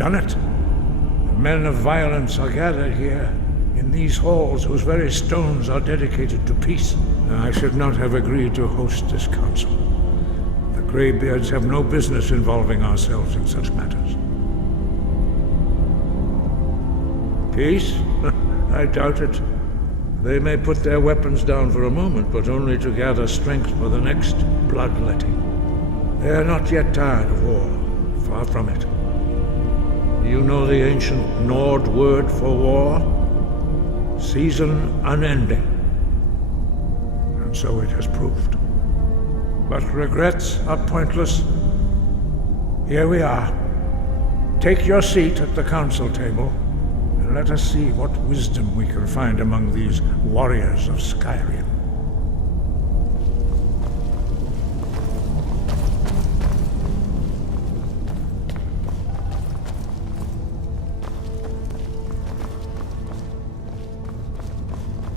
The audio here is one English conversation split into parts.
done it. The men of violence are gathered here, in these halls whose very stones are dedicated to peace. I should not have agreed to host this council. The Greybeards have no business involving ourselves in such matters. Peace? I doubt it. They may put their weapons down for a moment, but only to gather strength for the next bloodletting. They are not yet tired of war. Far from it. You know the ancient Nord word for war? Season unending. And so it has proved. But regrets are pointless. Here we are. Take your seat at the council table, and let us see what wisdom we can find among these warriors of Skyrim.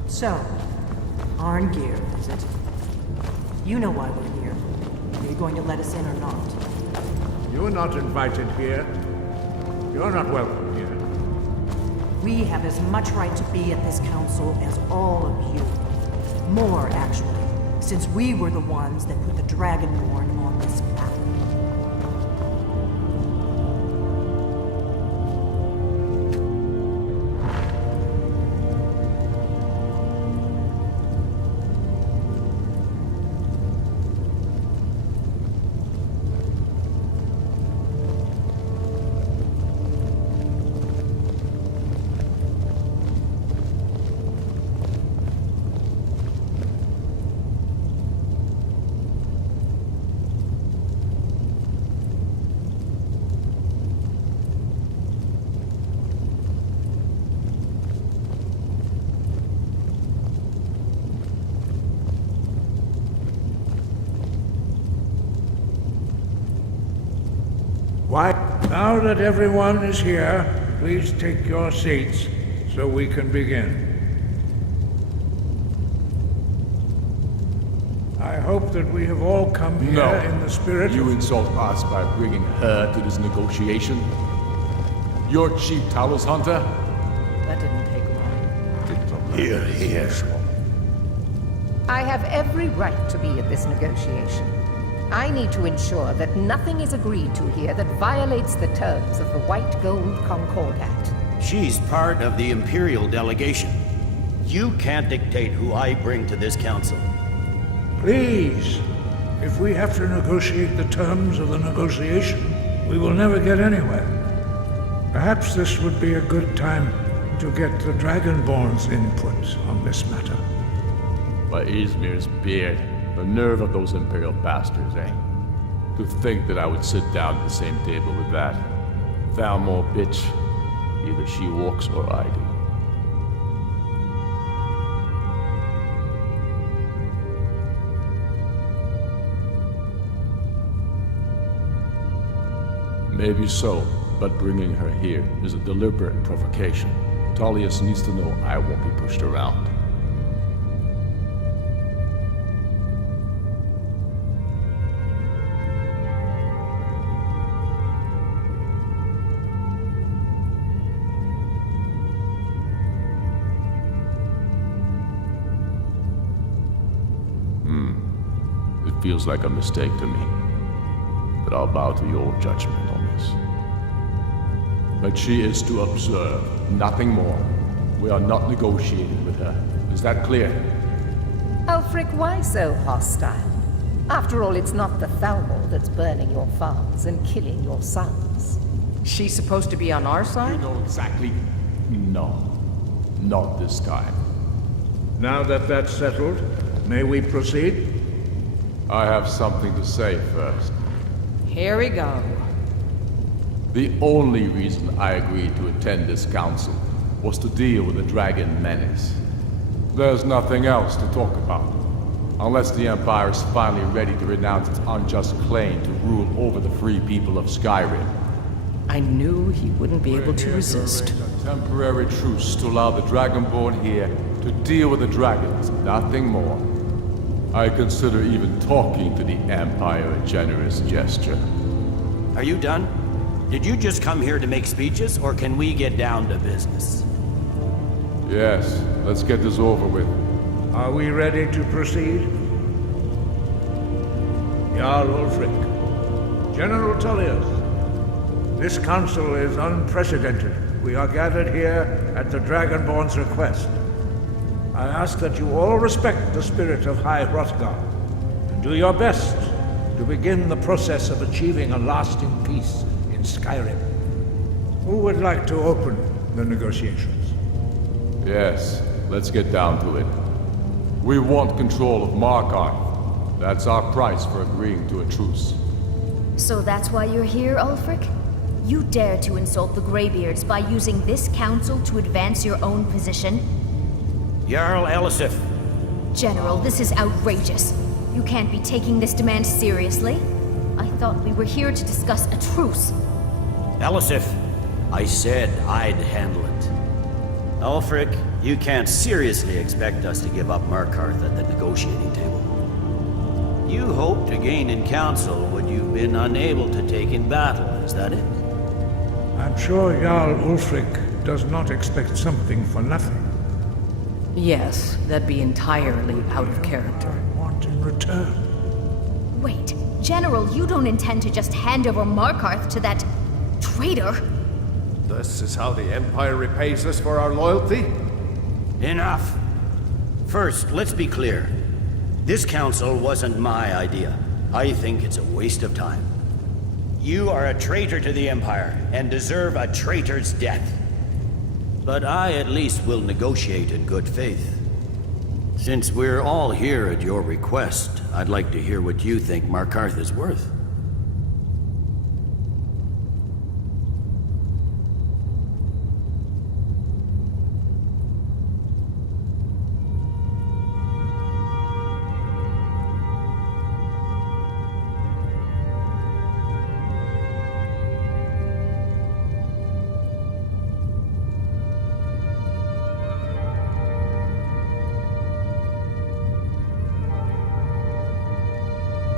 So, Arngeir, is it? You know why we're here. Are you going to let us in or not? You're not invited here. You're not welcome here. We have as much right to be at this council as all of you. More, actually, since we were the ones that put the Dragonborn on this path. Why? Now that everyone is here, please take your seats so we can begin. I hope that we have all come here in the spirit You of... insult us by bringing her to this negotiation? You're chief Talos Hunter? That didn't take long. Here. I have every right to be at this negotiation. I need to ensure that nothing is agreed to here that violates the terms of the White Gold Concordat. She's part of the Imperial delegation. You can't dictate who I bring to this council. Please, if we have to negotiate the terms of the negotiation, we will never get anywhere. Perhaps this would be a good time to get the Dragonborn's input on this matter. By Izmir's beard. The nerve of those Imperial bastards, eh? To think that I would sit down at the same table with that. Thalmor bitch. Either she walks or I do. Maybe so, but bringing her here is a deliberate provocation. Tullius needs to know I won't be pushed around. It feels like a mistake to me, but I'll bow to your judgment on this. But she is to observe, nothing more. We are not negotiating with her. Is that clear? Ulfric, why so hostile? After all, it's not the Thalmor that's burning your farms and killing your sons. She's supposed to be on our You side? know exactly. No. Not this time. Now that that's settled, may we proceed? I have something to say first. Here we go. The only reason I agreed to attend this council was to deal with the dragon menace. There's nothing else to talk about. Unless the Empire is finally ready to renounce its unjust claim to rule over the free people of Skyrim. I knew he wouldn't be able to resist. A temporary truce to allow the Dragonborn here to deal with the dragons, nothing more. I consider even talking to the Empire a generous gesture. Are you done? did you just come here to make speeches, or can we get down to business? Yes, let's get this over with. Are we ready to proceed? Jarl Ulfric, General Tullius, this council is unprecedented. We are gathered here at the Dragonborn's request. I ask that you all respect the spirit of High Hrothgar, and do your best to begin the process of achieving a lasting peace in Skyrim. Who would like to open the negotiations? Yes, let's get down to it. We want control of Markarth. That's our price for agreeing to a truce. So that's why you're here, Ulfric? You dare to insult the Greybeards by using this council to advance your own position? Jarl Elisif, General, this is outrageous. You can't be taking this demand seriously. I thought we were here to discuss a truce. Elisif, I said I'd handle it. Ulfric, you can't seriously expect us to give up Markarth at the negotiating table. You hoped to gain in council what you've been unable to take in battle, is that it? I'm sure Jarl Ulfric does not expect something for nothing. Yes, that'd be entirely out of character. I want in return. Wait, General, you don't intend to just hand over Markarth to that traitor? This is how the Empire repays us for our loyalty? Enough. First, let's be clear. This council wasn't my idea. I think it's a waste of time. You are a traitor to the Empire, and deserve a traitor's death. But I at least will negotiate in good faith. Since we're all here at your request, I'd like to hear what you think Markarth is worth.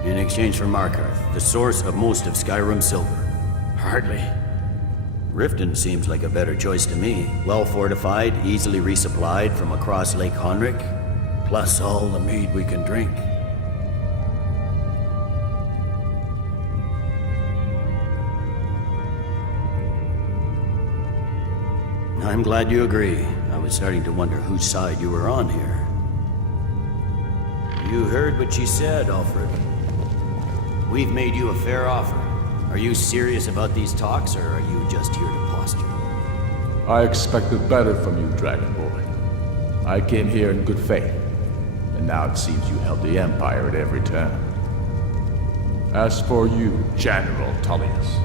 In exchange for Markarth, the source of most of Skyrim's silver. Hardly. Riften seems like a better choice to me. Well fortified, easily resupplied from across Lake Honric, plus all the mead we can drink. I'm glad you agree. I was starting to wonder whose side you were on here. You heard what she said, Ulfric. We've made you a fair offer. Are you serious about these talks, or are you just here to posture? I expected better from you, Dragonborn. I came here in good faith, and now it seems you help the Empire at every turn. As for you, General Tullius,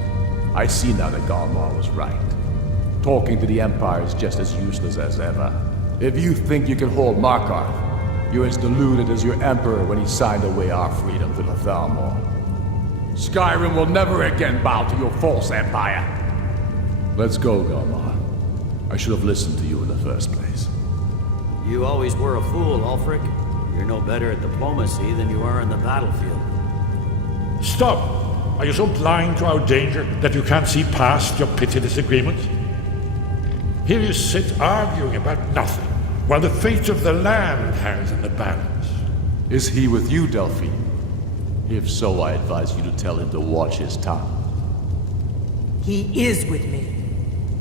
I see now that Galmar was right. Talking to the Empire is just as useless as ever. If you think you can hold Markarth, you're as deluded as your Emperor when he signed away our freedom to the Thalmor. Skyrim will never again bow to your false empire. Let's go, Galmar. I should have listened to you in the first place. You always were a fool, Ulfric. You're no better at diplomacy than you are in the battlefield. Stop! Are you so blind to our danger that you can't see past your pitiless agreements? Here you sit arguing about nothing, while the fate of the land hangs in the balance. Is he with you, Delphine? If so, I advise you to tell him to watch his tongue. He is with me.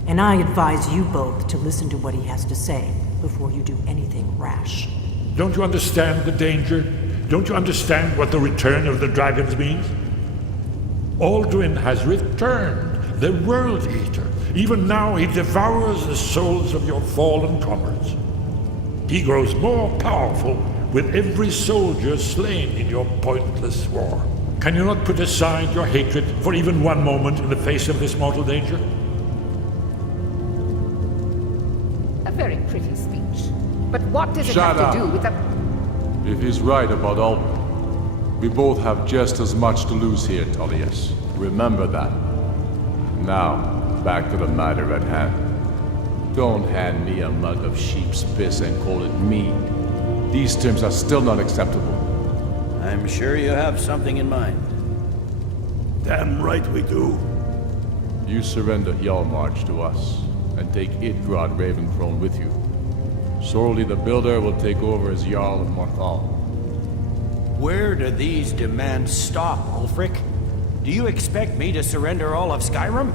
And I advise you both to listen to what he has to say before you do anything rash. Don't you understand the danger? Don't you understand what the return of the dragons means? Alduin has returned, the World Eater. Even now he devours the souls of your fallen comrades. He grows more powerful with every soldier slain in your pointless war. Can you not put aside your hatred for even one moment in the face of this mortal danger? A very pretty speech. But what does it Shut have up. to do with the... If he's right about Alduin, we both have just as much to lose here, Tullius. Remember that. Now, back to the matter at hand. Don't hand me a mug of sheep's piss and call it mead. These terms are still not acceptable. I'm sure you have something in mind. Damn right we do. You surrender Hjalmarch to us, and take Idgrod Ravencrone with you. Sorli the Builder will take over as Jarl of Morthal. Where do these demands stop, Ulfric? Do you expect me to surrender all of Skyrim?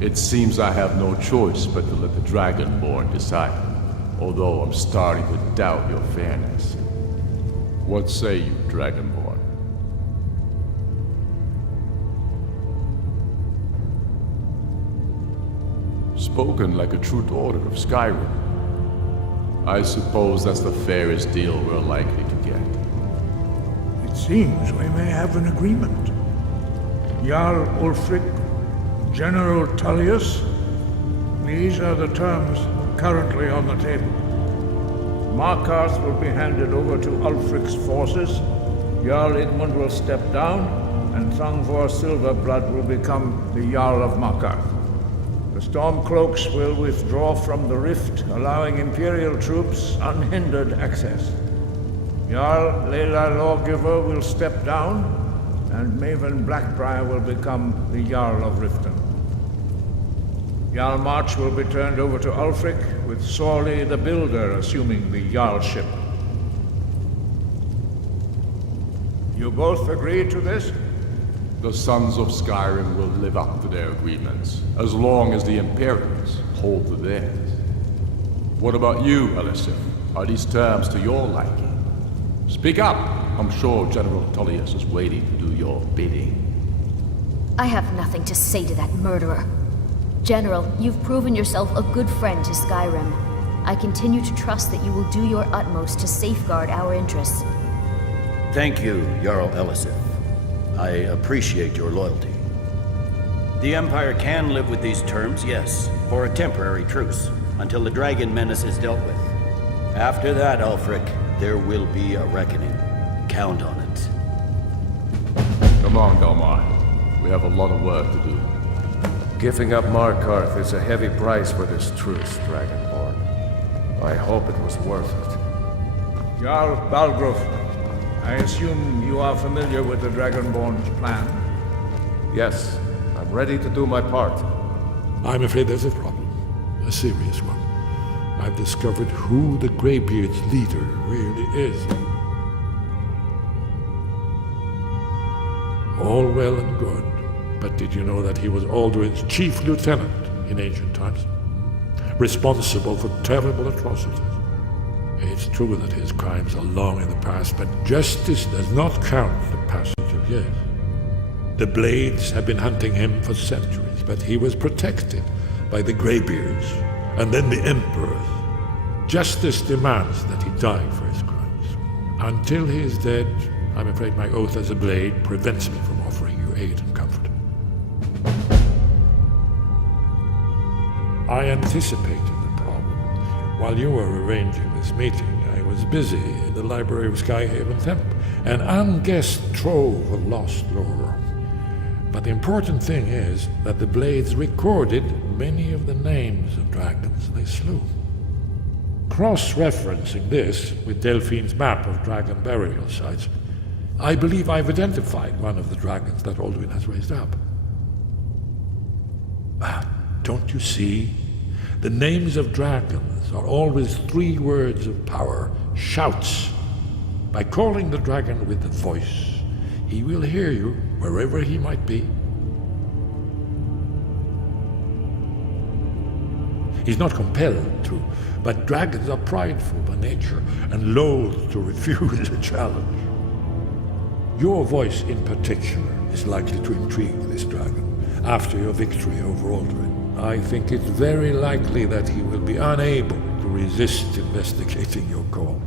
It seems I have no choice but to let the Dragonborn decide, although I'm starting to doubt your fairness. What say you, Dragonborn? Spoken like a true daughter of Skyrim. I suppose that's the fairest deal we're likely to get. It seems we may have an agreement. Jarl Ulfric, General Tullius, these are the terms currently on the table. Markarth will be handed over to Ulfric's forces, Jarl Igmund will step down, and Thangvor Silverblood will become the Jarl of Markarth. The Stormcloaks will withdraw from the rift, allowing Imperial troops unhindered access. Jarl Leila Lawgiver will step down, and Maven Blackbriar will become the Jarl of Riften. Hjalmarch will be turned over to Ulfric, with Sorli the Builder assuming the Jarlship. You both agree to this? The Sons of Skyrim will live up to their agreements, as long as the Imperials hold to theirs. What about you, Elisif? Are these terms to your liking? Speak up! I'm sure General Tullius is waiting to do your bidding. I have nothing to say to that murderer. General, you've proven yourself a good friend to Skyrim. I continue to trust that you will do your utmost to safeguard our interests. Thank you, Jarl Elisif. I appreciate your loyalty. The Empire can live with these terms, yes, for a temporary truce, until the dragon menace is dealt with. After that, Ulfric, there will be a reckoning. Count on it. Come on, Delmar. We have a lot of work to do. Giving up Markarth is a heavy price for this truce, Dragonborn. I hope it was worth it. Jarl Balgruf, I assume you are familiar with the Dragonborn's plan? Yes, I'm ready to do my part. I'm afraid there's a problem. A serious one. I've discovered who the Greybeard's leader really is. All well and good, but did you know that he was Alduin's chief lieutenant in ancient times? Responsible for terrible atrocities. It's true that his crimes are long in the past, but justice does not count the passage of years. The Blades have been hunting him for centuries, but he was protected by the Greybeards, and then the Emperors. Justice demands that he die for his crimes. Until he is dead, I'm afraid my oath as a Blade prevents me from offering you aid and comfort. I anticipated the problem. While you were arranging this meeting, I was busy in the library of Skyhaven Temp, an unguessed trove of lost lore. But the important thing is that the Blades recorded many of the names of dragons they slew. Cross-referencing this with Delphine's map of dragon burial sites, I believe I've identified one of the dragons that Alduin has raised up. Don't you see? The names of dragons are always 3 words of power, shouts. By calling the dragon with the voice, he will hear you wherever he might be. He's not compelled to, but dragons are prideful by nature and loath to refuse a challenge. Your voice in particular is likely to intrigue this dragon after your victory over Alduin. I think it's very likely that he will be unable to resist investigating your call.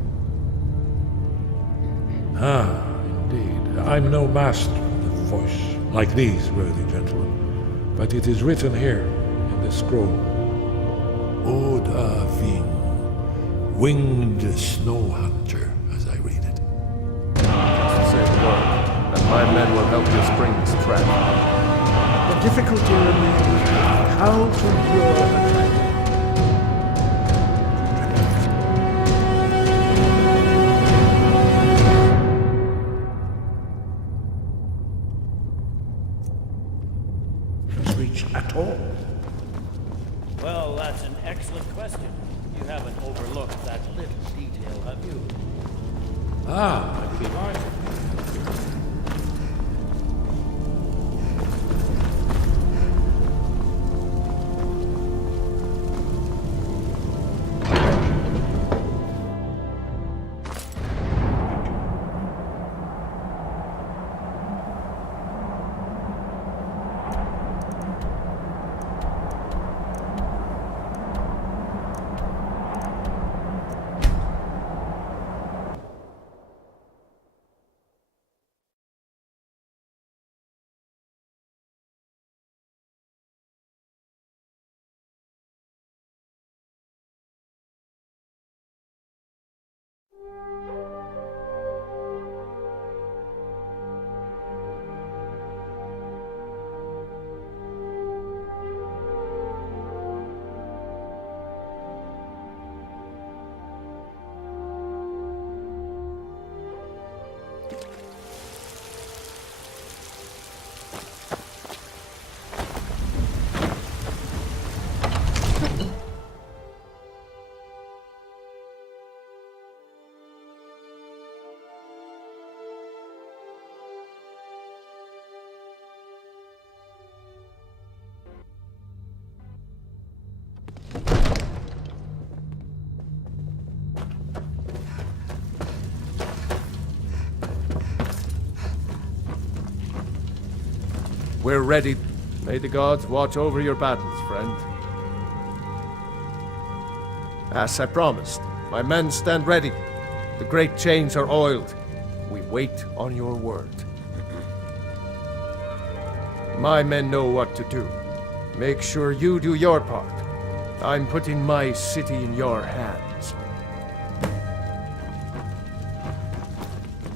Indeed. I'm no master of the voice, like these worthy gentlemen, but it is written here in this scroll. Oda Vin, winged snow hunter, as I read it. Just say the word, and my men will help you spring this trap. The difficulty remains how to lure the dragon. Reach at all. Ah, I believe I. We're ready. May the gods watch over your battles, friend. As I promised, my men stand ready. The great chains are oiled. We wait on your word. My men know what to do. Make sure you do your part. I'm putting my city in your hands.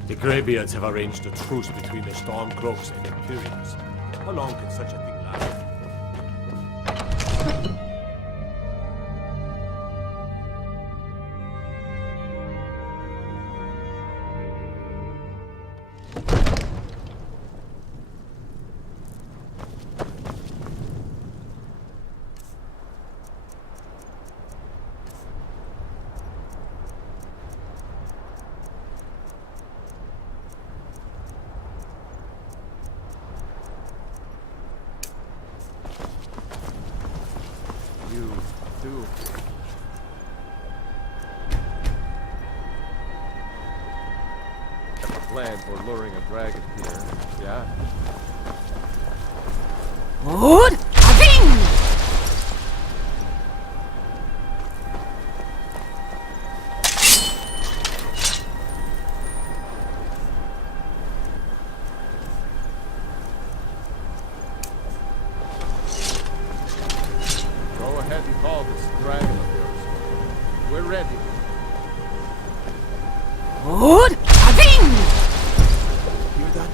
The Greybeards have arranged a truce between the Stormcloaks and Imperials. How long can such a thing last? You do. Have a plan for luring a dragon here, yeah? Good! Having! Go ahead and call this dragon of yours. We're ready. Good! Having! Hear that?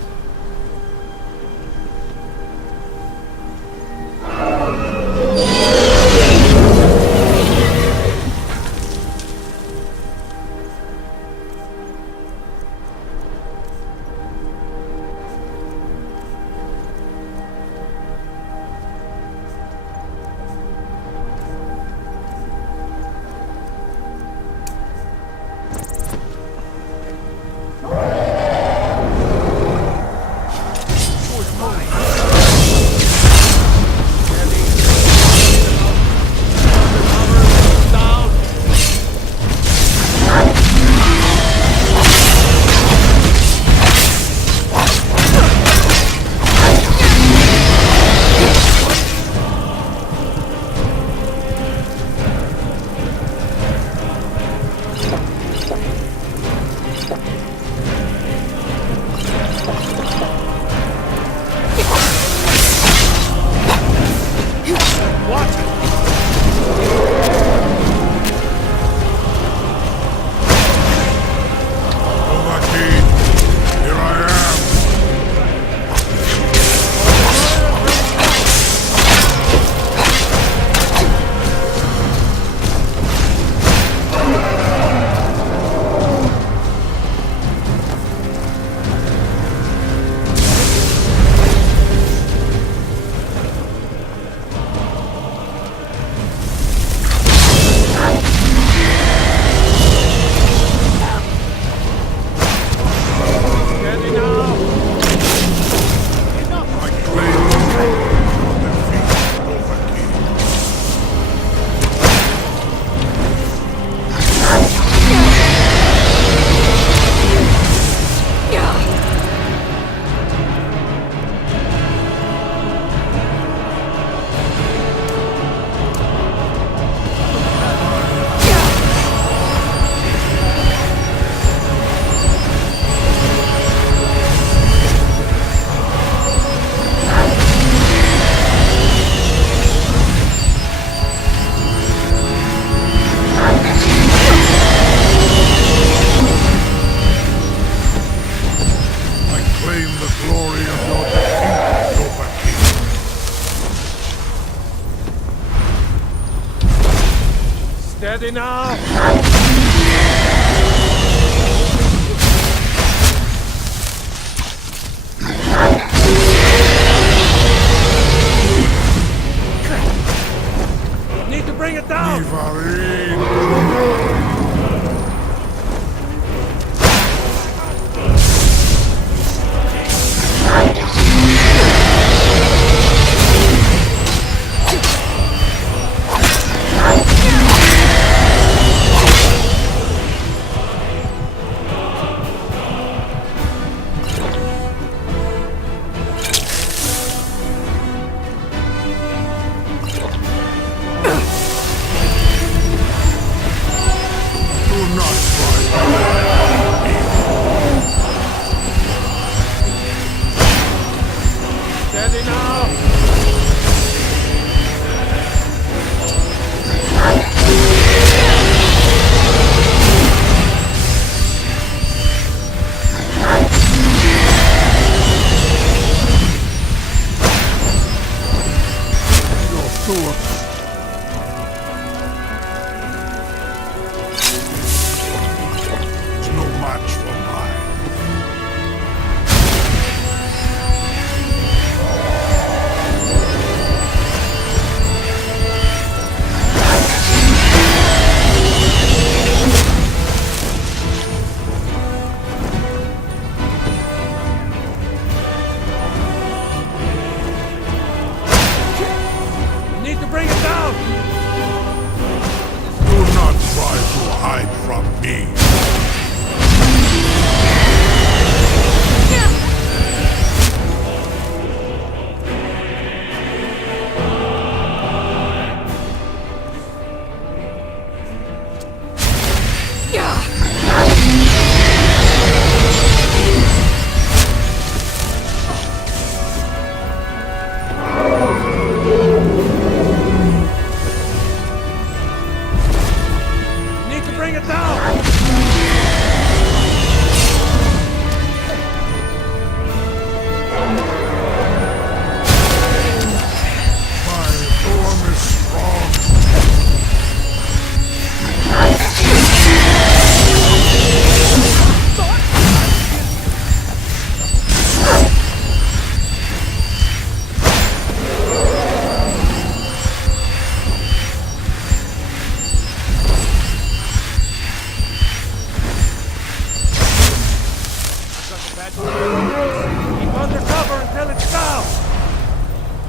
Keep under cover until it's down!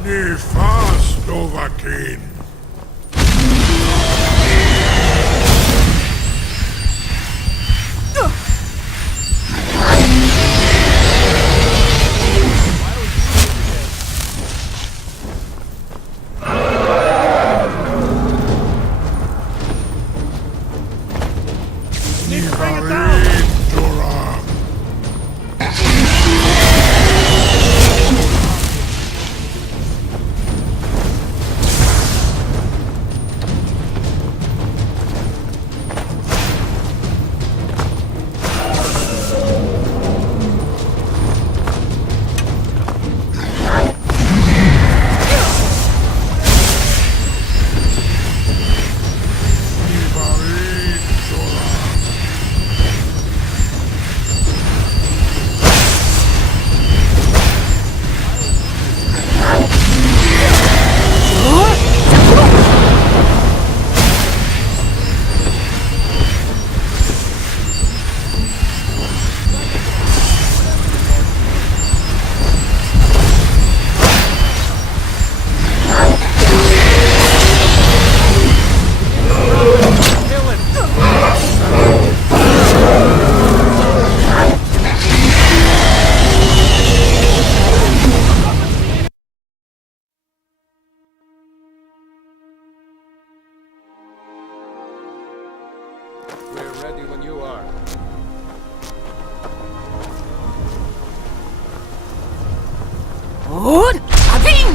Ni fast, Novakin. Need to bring it down! We're ready when you are. Hold! Aving!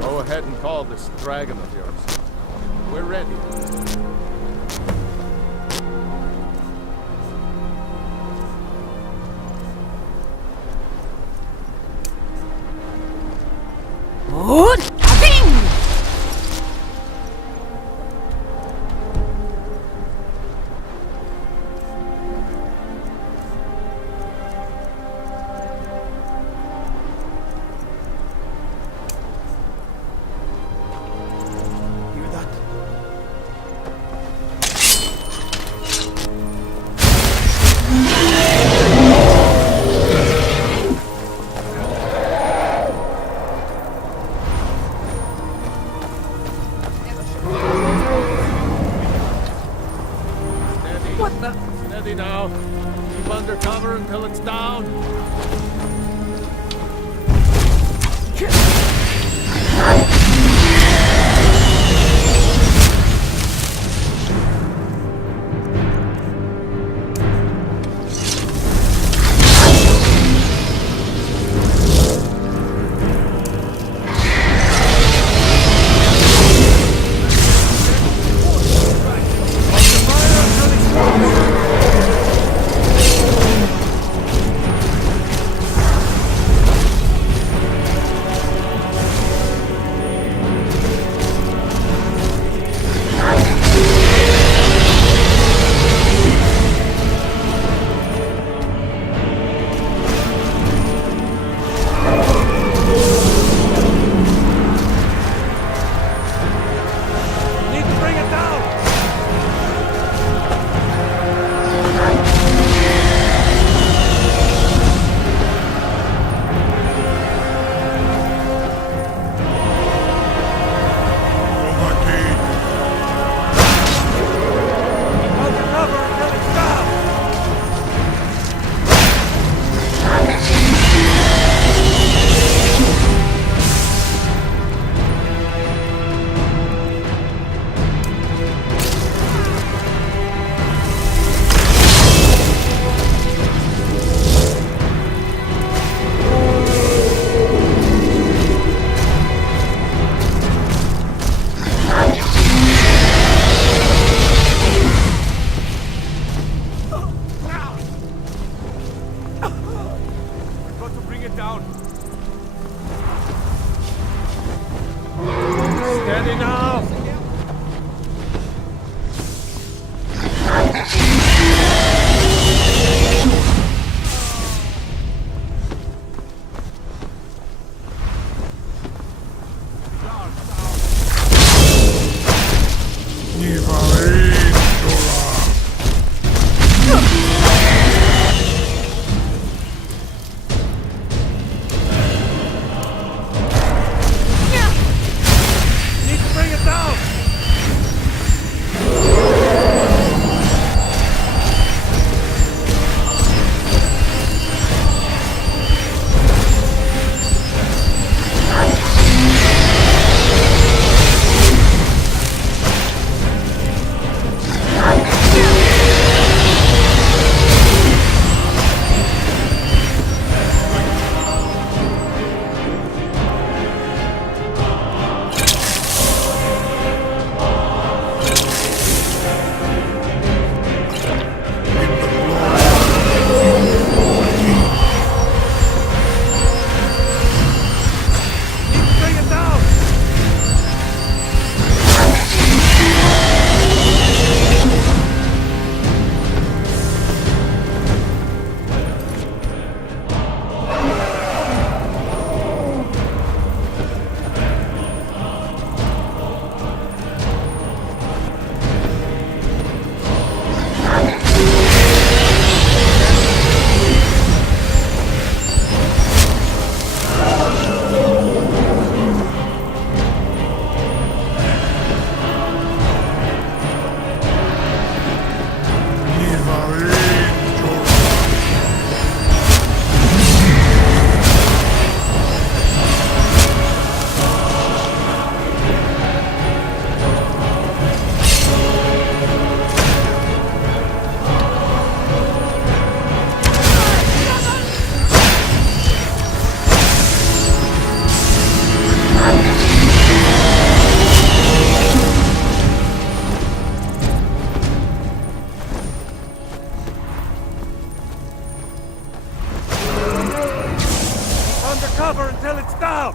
Go ahead and call this dragon of yours. We're ready. Hold! Aving! Hear that? Steady now. Keep under cover until it's down. cover until it's down!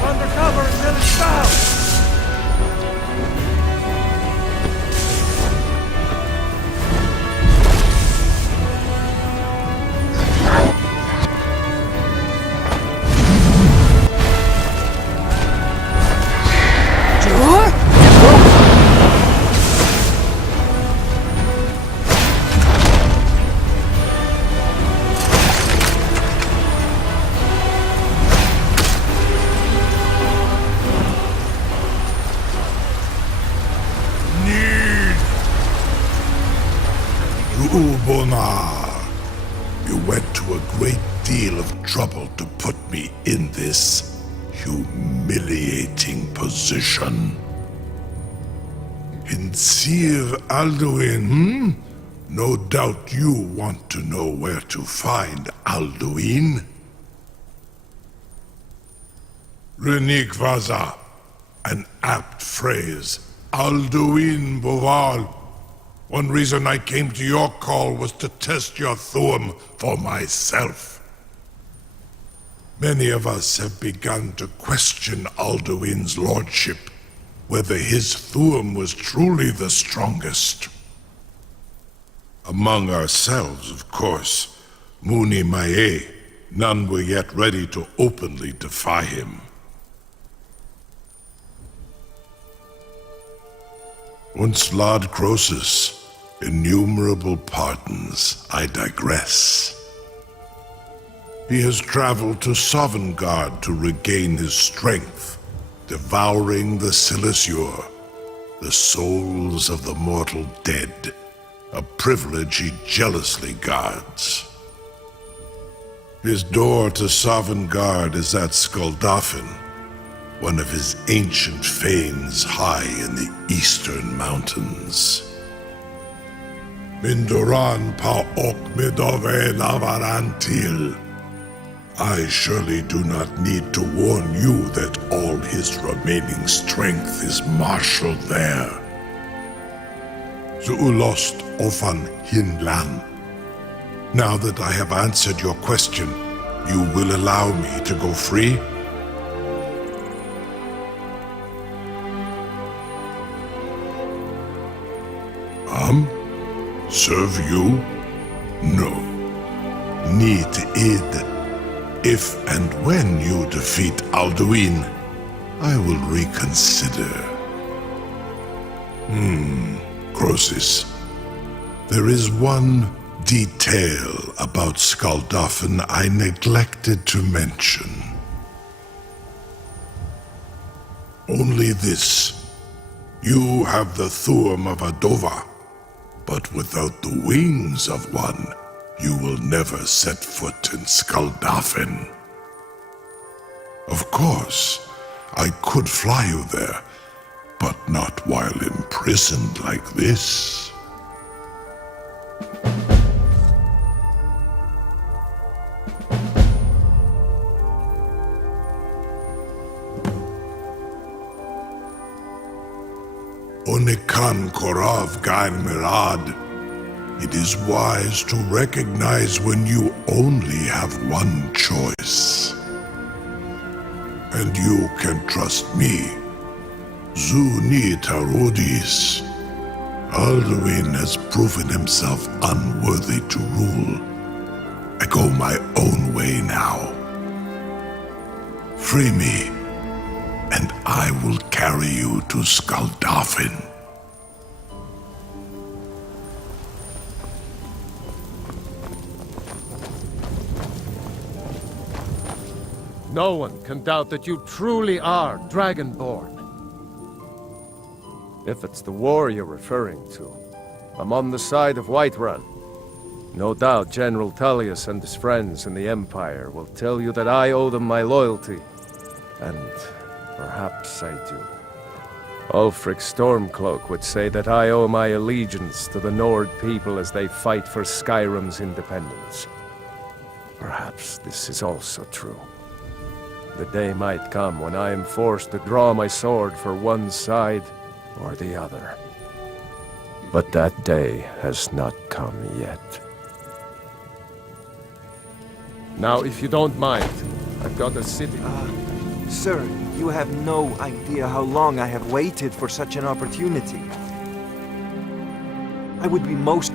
Undercover until it's down! Ubonar, you went to a great deal of trouble to put me in this humiliating position. In Sir Alduin, No doubt you want to know where to find Alduin. Renikvaza, an apt phrase. Alduin Boval. One reason I came to your call was to test your Thuum for myself. Many of us have begun to question Alduin's lordship, whether his Thuum was truly the strongest. Among ourselves, of course, Muni Mae, none were yet ready to openly defy him. Once Lord Croesus, innumerable pardons, I digress. He has traveled to Sovngarde to regain his strength, devouring the Silesure, the souls of the mortal dead, a privilege he jealously guards. His door to Sovngarde is at Skuldafn, one of his ancient fanes high in the eastern mountains. Mindoran pa ok midove lavarantil. I surely do not need to warn you that all his remaining strength is marshaled there. Zuulost ofan hinlan. Now that I have answered your question, you will allow me to go free? Serve you? No. Need id. If and when you defeat Alduin, I will reconsider. Croesus. There is one detail about Skuldafn I neglected to mention. Only this. You have the Thuum of Adova, but without the wings of one, you will never set foot in Skuldafn. Of course, I could fly you there, but not while imprisoned like this. Onikan Korav Gain Mirad. It is wise to recognize when you only have one choice. And you can trust me. Zuni Tarudis. Alduin has proven himself unworthy to rule. I go my own way now. Free me, and I will carry you to Skaldafin. No one can doubt that you truly are Dragonborn. If it's the war you're referring to, I'm on the side of Whiterun. No doubt General Tullius and his friends in the Empire will tell you that I owe them my loyalty. And perhaps I do. Ulfric Stormcloak would say that I owe my allegiance to the Nord people as they fight for Skyrim's independence. Perhaps this is also true. The day might come when I am forced to draw my sword for one side or the other. But that day has not come yet. Now, if you don't mind, I've got a city. Sir, you have no idea how long I have waited for such an opportunity. I would be most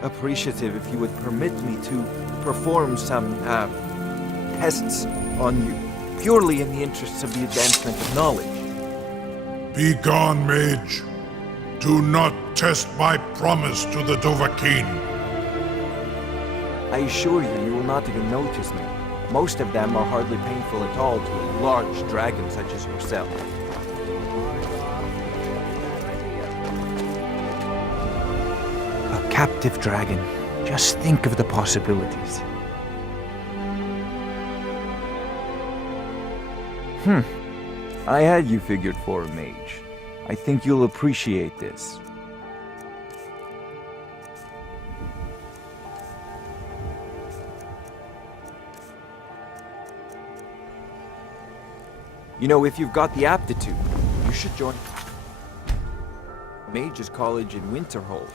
appreciative if you would permit me to perform some, tests on you, purely in the interests of the advancement of knowledge. Be gone, mage. Do not test my promise to the Dovahkiin. I assure you, you will not even notice me. Most of them are hardly painful at all to a large dragon such as yourself. A captive dragon. Just think of the possibilities. I had you figured for a mage. I think you'll appreciate this. You know, if you've got the aptitude, you should join Mage's College in Winterhold.